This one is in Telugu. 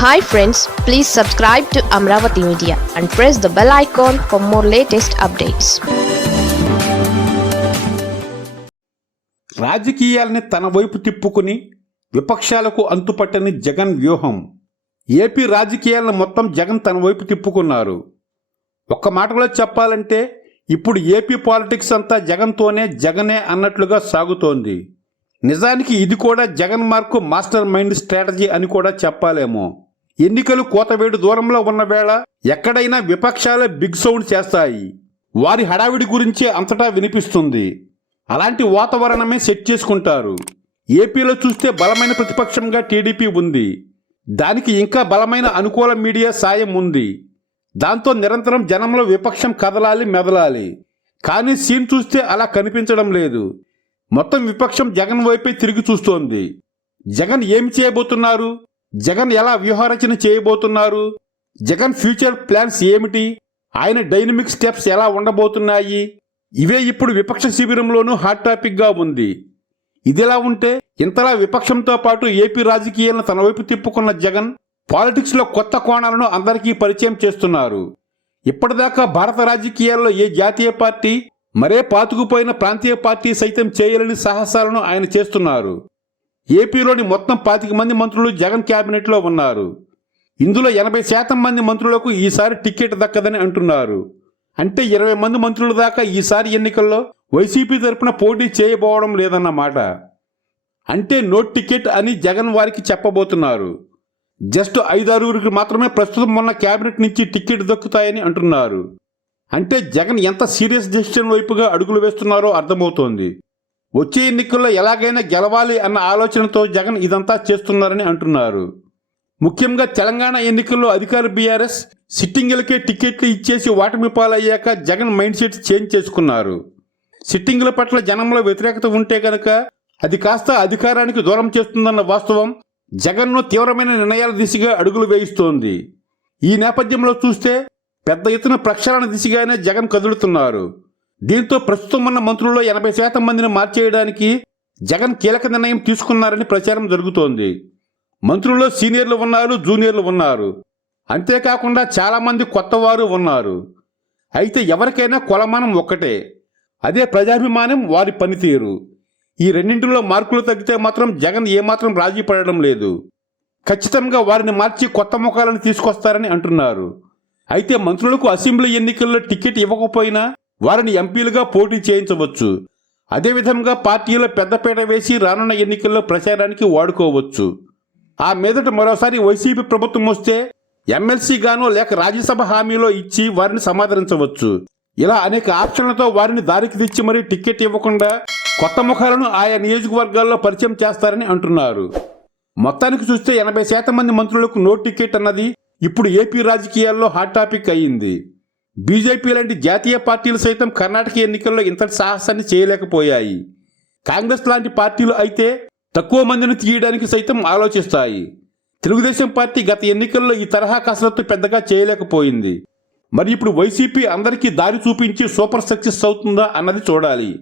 Hi friends please subscribe to Amaravati media and press the bell icon for more latest updates రాజకీయాల్ని తన వైపు తిప్పుకుని విపక్షాలకు అంతుపట్టని జగన్ వ్యూహం. ఏపీ రాజకీయాలను మొత్తం జగన్ తన వైపు తిప్పుకున్నారు. ఒక్క మాటలో చెప్పాలంటే ఇప్పుడు ఏపీ పాలిటిక్స్ అంతా జగన్తోనే జగనే అన్నట్లుగా సాగుతోంది. నిజానికి ఇది కూడా Jagan mark master mind strategy అని కూడా చెప్పాలేమో. ఎన్నికలు కోతవేడు దూరంలో ఉన్న వేళ ఎక్కడైనా విపక్షాలే బిగ్ సౌండ్ చేస్తాయి. వారి హడావిడి గురించి అంతటా వినిపిస్తుంది. అలాంటి వాతావరణమే సెట్ చేసుకుంటారు. ఏపీలో చూస్తే బలమైన ప్రతిపక్షంగా టీడీపీ ఉంది. దానికి ఇంకా బలమైన అనుకూల మీడియా సాయం ఉంది. దాంతో నిరంతరం జనంలో విపక్షం కదలాలి మెదలాలి. కానీ సీన్ చూస్తే అలా కనిపించడం లేదు. మొత్తం విపక్షం జగన్ వైపే తిరిగి చూస్తోంది. జగన్ ఏమి చేయబోతున్నారు? జగన్ ఎలా వ్యూహరచన చేయబోతున్నారు? జగన్ ఫ్యూచర్ ప్లాన్స్ ఏమిటి? ఆయన డైనమిక్ స్టెప్స్ ఎలా ఉండబోతున్నాయి? ఇవే ఇప్పుడు విపక్ష శిబిరంలోనూ హాట్ టాపిక్గా ఉంది. ఇదిలా ఉంటే ఇంతలా విపక్షంతో పాటు ఏపీ రాజకీయాలను తన వైపు తిప్పుకున్న జగన్ పాలిటిక్స్లో కొత్త కోణాలను అందరికీ పరిచయం చేస్తున్నారు. ఇప్పటిదాకా భారత రాజకీయాల్లో ఏ జాతీయ పార్టీ మరే పాతుకుపోయిన ప్రాంతీయ పార్టీ సైతం చేయలేని సాహసాలను ఆయన చేస్తున్నారు. ఏపీలోని మొత్తం పాతిక మంది మంత్రులు జగన్ క్యాబినెట్లో ఉన్నారు. ఇందులో ఎనభై శాతం మంది మంత్రులకు ఈసారి టికెట్ దక్కదని అంటున్నారు. అంటే ఇరవై మంది మంత్రుల దాకా ఈసారి ఎన్నికల్లో వైసీపీ తరపున పోటీ చేయబోవడం లేదన్నమాట. అంటే నోట్ టికెట్ అని జగన్ వారికి చెప్పబోతున్నారు. జస్ట్ ఐదారుగురికి మాత్రమే ప్రస్తుతం ఉన్న క్యాబినెట్ నుంచి టికెట్ దక్కుతాయని అంటున్నారు. అంటే జగన్ ఎంత సీరియస్ డెసిషన్ వైపుగా అడుగులు వేస్తున్నారో అర్థమవుతోంది. వచ్చే ఎన్నికల్లో ఎలాగైనా గెలవాలి అన్న ఆలోచనతో జగన్ ఇదంతా చేస్తున్నారని అంటున్నారు. ముఖ్యంగా తెలంగాణ ఎన్నికల్లో అధికార బీఆర్ఎస్ సిట్టింగులకే టికెట్లు ఇచ్చేసి ఓటమి పాలయ్యాక జగన్ మైండ్ సెట్ చేంజ్ చేసుకున్నారు. సిట్టింగుల పట్ల జనంలో వ్యతిరేకత ఉంటే గనక అది కాస్త అధికారానికి దూరం చేస్తుందన్న వాస్తవం జగన్ను తీవ్రమైన నిర్ణయాల దిశగా అడుగులు వేయిస్తోంది. ఈ నేపథ్యంలో చూస్తే పెద్ద ఎత్తున ప్రక్షాళన దిశగానే జగన్ కదులుతున్నారు. దీంతో ప్రస్తుతం ఉన్న మంత్రుల్లో ఎనభై శాతం మందిని మార్చేయడానికి జగన్ కీలక నిర్ణయం తీసుకున్నారని ప్రచారం జరుగుతోంది. మంత్రుల్లో సీనియర్లు ఉన్నారు జూనియర్లు ఉన్నారు. అంతేకాకుండా చాలామంది కొత్తవారు ఉన్నారు. అయితే ఎవరికైనా కొలమానం ఒక్కటే. అదే ప్రజాభిమానం వారి పనితీరు. ఈ రెండింటిలో మార్కులు తగ్గితే మాత్రం జగన్ ఏమాత్రం రాజీ పడడం లేదు. ఖచ్చితంగా వారిని మార్చి కొత్త ముఖాలను తీసుకొస్తారని అంటున్నారు. అయితే మంత్రులకు అసెంబ్లీ ఎన్నికల్లో టికెట్ ఇవ్వకపోయినా వారిని ఎంపీలుగా పోటీ చేయించవచ్చు. అదేవిధంగా పార్టీలో పెద్దపీట వేసి రానున్న ఎన్నికల్లో ప్రచారానికి వాడుకోవచ్చు. ఆ మీదట మరోసారి వైసీపీ ప్రభుత్వం వస్తే ఎమ్మెల్సీగాను లేక రాజ్యసభ హామీలో ఇచ్చి వారిని సమాదరించవచ్చు. ఇలా అనేక ఆప్షన్లతో వారిని దారికి తెచ్చి మరీ టికెట్ ఇవ్వకుండా కొత్త ముఖాలను ఆయా నియోజకవర్గాల్లో పరిచయం చేస్తారని అంటున్నారు. మొత్తానికి చూస్తే ఎనభై శాతం మంది మంత్రులకు నో టికెట్ అన్నది ఇప్పుడు ఏపీ రాజకీయాల్లో హాట్ టాపిక్ అయ్యింది. బీజేపీ లాంటి జాతీయ పార్టీలు సైతం కర్ణాటక ఎన్నికల్లో ఇంతటి సాహసాన్ని చేయలేకపోయాయి. కాంగ్రెస్ లాంటి పార్టీలు అయితే తక్కువ మందిని తీయడానికి సైతం ఆలోచిస్తాయి. తెలుగుదేశం పార్టీ గత ఎన్నికల్లో ఈ తరహా కసరత్తు పెద్దగా చేయలేకపోయింది. మరి ఇప్పుడు వైసీపీ అందరికీ దారి చూపించి సూపర్ సక్సెస్ అవుతుందా అన్నది చూడాలి.